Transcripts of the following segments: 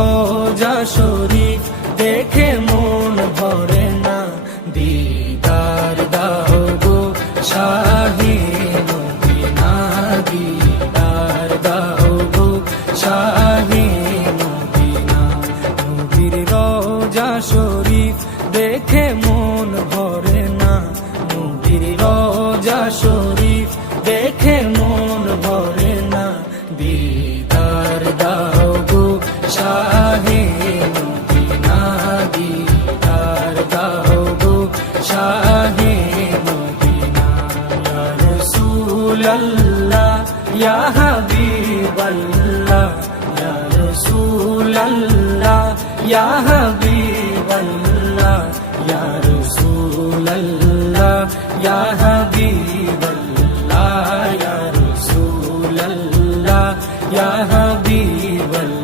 রোজা শরীফ দেখে মন ভরে না, দিদার দাও গো শাহে মদিনা, দিদার দাও গো শাহে মদিনা। নবীর রোজা শরীফ দেখে মন ভরে না, নবীর রোজা শরীফ দেখে মন ভরে না, দিদার দাও গো শাহে মদিনা, দিদার দাও গো শাহে মদিনা। ইয়া রাসূলাল্লাহ ইয়া হাবিবাল্লাহ, ইয়া রাসূলাল্লাহ ইয়া হাবিবাল্লাহ, ইয়া রাসূলাল্লাহ ইয়া হাবিবাল্লাহ, ইয়া রাসূলাল্লাহ ইয়া হাবিবাল্লাহ।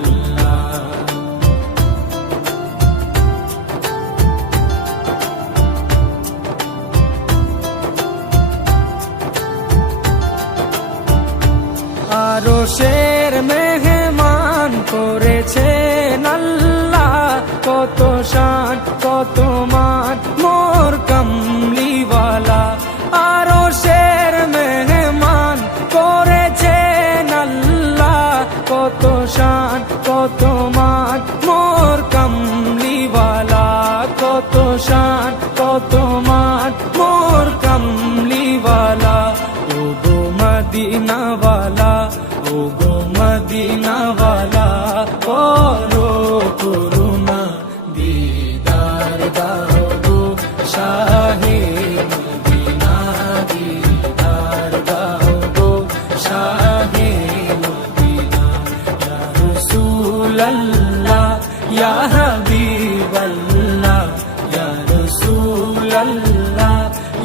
আরশের মেহমান করেছেন আল্লাহ, কত শান কত মান মোর কামলিওয়ালা। আরশের মেহমান করেছেন আল্লাহ, কত শান কত মান মোর কামলিওয়ালা, কত শান কত মান মোর কামলিওয়ালা। ও গো মদিনাওয়ালা, ও গো মদিনাওয়ালা, করো করুণা, দিদার দাও গো শাহে মদিনা, দিদার দাও গো শাহে মদিনা। ইয়া রাসূলাল্লাহ ইয়া হাবিবাল্লাহ, ইয়া রাসূলাল্লাহ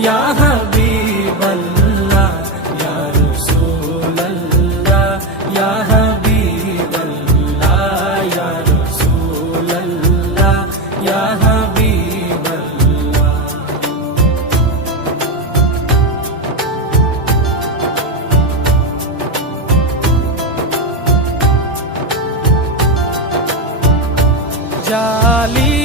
ইয়া হাবিবাল্লাহ, ইয়া রাসূলাল্লাহ ইয়া হাবিবাল্লাহ, ইয়া রাসূলাল্লাহ ইয়া হাবিবাল্লাহ। জালি